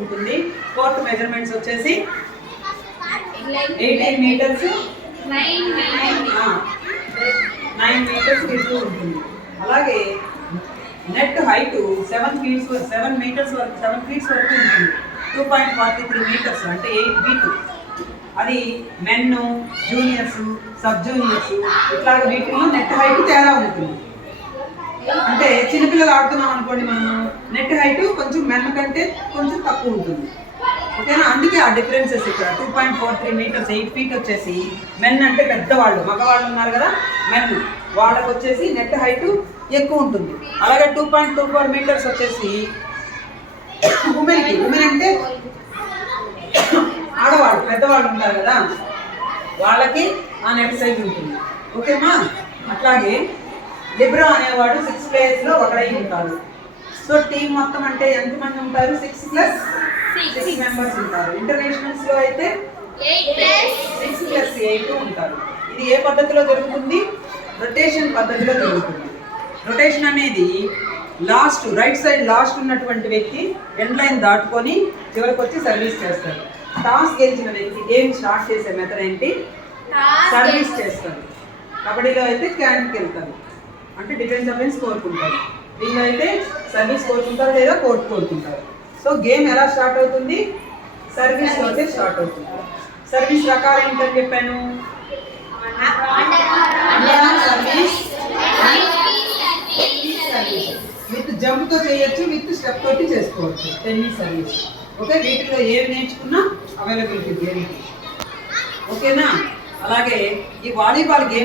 ఉంటుంది. Court measurements వచ్చేసి 18 metres 9 metres ఇస్తూ ఉంటుంది. అలాగే నెట్ హైట్ 7 మీటర్స్ వరకు 7 ఫీట్స్ వరకు ఉంటుంది. 2.43 మీటర్స్ అంటే 8 ఫీట్. అది మెన్, జూనియర్స్, సబ్ జూనియర్స్ ఇట్లాగ వీటిలో నెట్ హైట్ తేడా ఉంటుంది. అంటే చిన్నపిల్లలు ఆడుతున్నాం అనుకోండి, మనం నెట్ హైట్ కొంచెం మెన్ కంటే కొంచెం తక్కువ ఉంటుంది. ఓకేనా, అందుకే ఆ డిఫరెన్సెస్ ఇక్కడ 2.43 మీటర్స్ 8 ఫీట్ వచ్చేసి మెన్ అంటే పెద్దవాళ్ళు, మగవాళ్ళు ఉన్నారు కదా మెన్, వాళ్ళకి వచ్చేసి నెట్ హైట్ ఎక్కువ ఉంటుంది. అలాగే 2.24 మీటర్స్ వచ్చేసి ఉమెన్కి, ఉమెన్ అంటే ఆడవాళ్ళు పెద్దవాళ్ళు ఉంటారు కదా వాళ్ళకి ఆ నెట్ సైజ్ ఉంటుంది. ఓకేమా, అట్లాగే లిబ్రో అనేవాడు 6 ప్లేయర్స్లో ఒకడై ఉంటారు. సో టీం మొత్తం అంటే ఎంతమంది ఉంటారు? 6 + 6 మెంబర్స్ ఉంటారు. ఇంటర్నేషనల్స్లో అయితే 6 + 8 ఉంటారు. ఇది ఏ పద్ధతిలో జరుగుతుంది? రొటేషన్ పద్ధతిలో జరుగుతుంది. రొటేషన్ అనేది లాస్ట్ రైట్ సైడ్ లాస్ట్ ఉన్నటువంటి వ్యక్తి ఎండ్ లైన్ దాటుకొని చివరికి వచ్చి సర్వీస్ చేస్తారు. టాస్ గెలిచిన వ్యక్తి గేమ్ స్టార్ట్ చేసే మెథడ్ ఏంటి? సర్వీస్ చేస్తారు. కబడ్డీలో అయితే క్యాన్కి వెళ్తారు, అంటే డిఫెన్స్ అఫెన్స్ కోరుకుంటారు. దీనిలో అయితే సర్వీస్ కోరుకుంటారు లేదా కోర్టు కోరుకుంటారు. సో గేమ్ ఎలా స్టార్ట్ అవుతుంది? సర్వీస్ తోటే స్టార్ట్ అవుతుంది. సర్వీస్ రకాలు ఏంటని చెప్పాను? విత్ జంప్తో చేయొచ్చు, విత్ స్టెప్ తోటి చేసుకోవచ్చు. Tennis service. ఓకే, వీటిలో ఏవి నేర్చుకున్నా అవైలబిలిటీ గేమ్. ఓకేనా, అలాగే ఈ వాలీబాల్ గేమ్